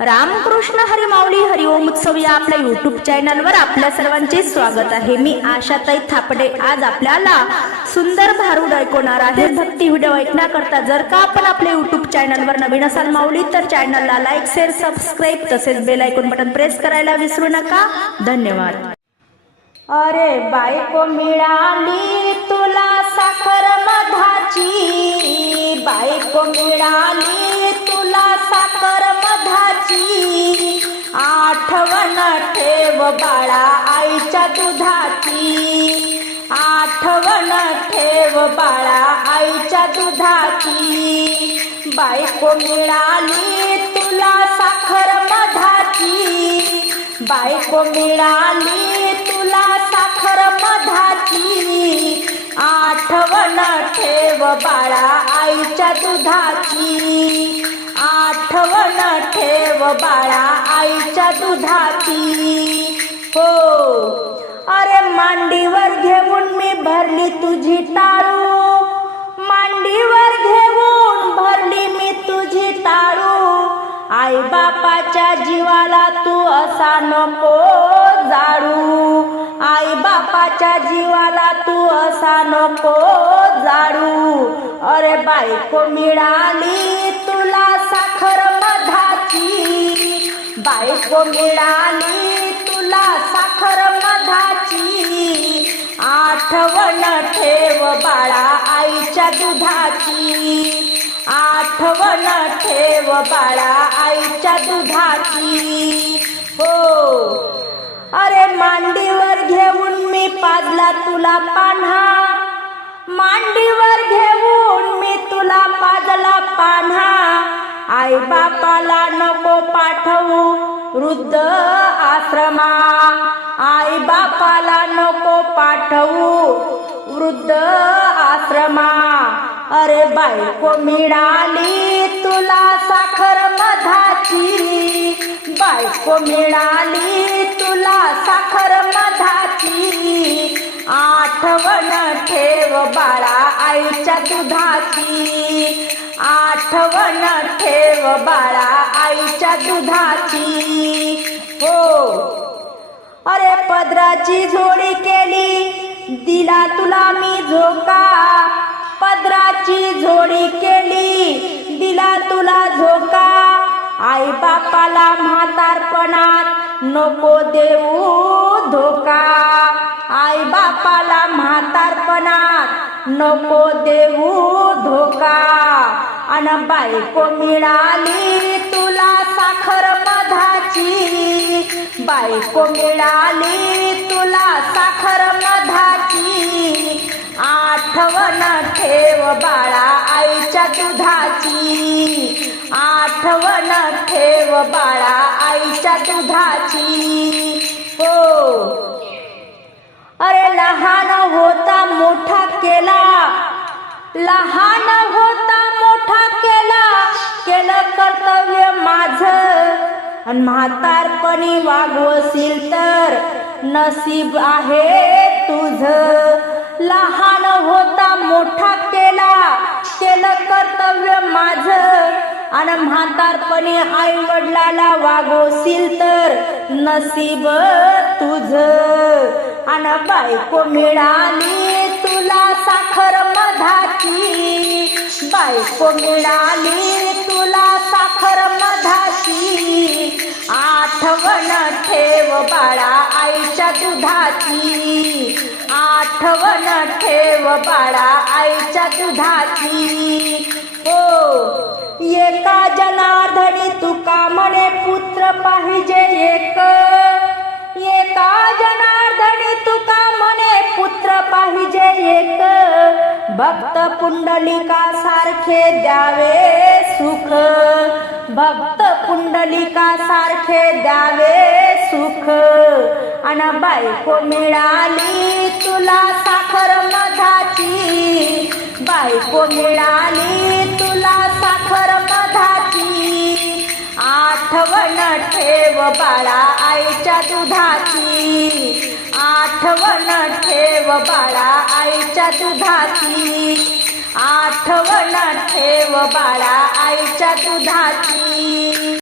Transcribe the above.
रामकृष्ण हरी माऊली हरिओम उत्सव या आपल्या युट्यूब चॅनलवर आपल्या सर्वांचे स्वागत आहे. मी आशाताई थापडे. आज आपल्याला सुंदर भारूड ऐकवणार आहे. भक्ती व्हिडिओ ऐकण्याकरता जर का आपण आपल्या युट्यूब चॅनलवर नवीन असाल माऊली तर चॅनलला लाईक शेअर सबस्क्राईब तसेच बेल ऐकून बटन प्रेस करायला विसरू नका. धन्यवाद. अरे बायको मिळाली तुला साखर मधाची. बायको मिळाली आठवण ठेव बाळा आईच्या दुधाची. आठवण ठेव बाळा आईच्या दुधाची. बायको मिळाली तुला साखर मधाची बायको मिळाली तुला साखर मधाची आठवण ठेव बाळा आईच्या दुधाची. आठवण ठेव बाळा आईच्या दुधाची. हो. अरे मांडीवर घेऊन मी भरली तुझी टाळू मांडीवर घेऊन भरली मी तुझी टाळू आई बापाच्या जीवाला तू असा नको जाडू आई बापाच्या जीवाला तू असा नको जाडू अरे बायको मिळाली. मिळाली तुला साखर मधाची आठवण ठेव बाळा आईच्या दुधाची. आठवण ठेव बाळा आईच्या दुधाची. हो. अरे मांडीवर घेऊन मी पाजला तुला पान्हा. मांडीवर घेऊन मी तुला पाजला पान्हा. आई बापाला नको पाठवू. वृद्ध आश्रमा. आई बापाला नको पाठवू. वृद्ध आश्रमा. अरे बायको मिळाली तुला साखर मधाची. बायको मिळाली तुला साखर मधाची. आठवण ठेव बाळा आईच्या दुधाची. आठवण ठेव बाळा आईच्या दुधाची. अरे पदराची जोडी केली दिला तुला मी झोका. पदराची जोडी केली दिला तुला झोका. आई बापाला म्हातारपणात नको देऊ धोका. आई बापाला म्हातारपणात नको देऊ धोका. अन बायको मिळाली तुला साखर बायको मिळाली तुला साखर मधाची आठवण ठेव बाळा आईच्या दुधाची. आठवण ठेव बाळा आईच्या दुधाची. हो. अरे लहान होता मोठा केला. लहान पण म्हातारपणी वागवशील तर नसीब आहे तुझ. लहान होता मोठा केला केलं कर्तव्य माझ. आणि म्हातारपणी आई वडिलाला वागवशील तर नसीब तुझ. आणि बायको मिळाली तुला साखर मधाची. बायको मिळाली ठेव बाळा आईच्या दुधाची. आठवण ठेव बाळा आईच्या दुधाची. हो एका जनाधनी तुका म्हणे पुत्र पाहिजे एक. एका जनार्दनी तुका म्हणे पुत्र पाहिजे एक. भक्त पुंडलिका सारखे द्यावे सुख. भक्त पुंडलिका सारखे द्यावे पण बायको मिळाली तुला साखर मधाची. बायको मिळाली तुला साखर मधाची. आठवण ठेव बाळा आईच्या दुधाची. आठवण ठेव बाळा आईच्या दुधाची. आठवण ठेव बाळा आईच्या दुधाची.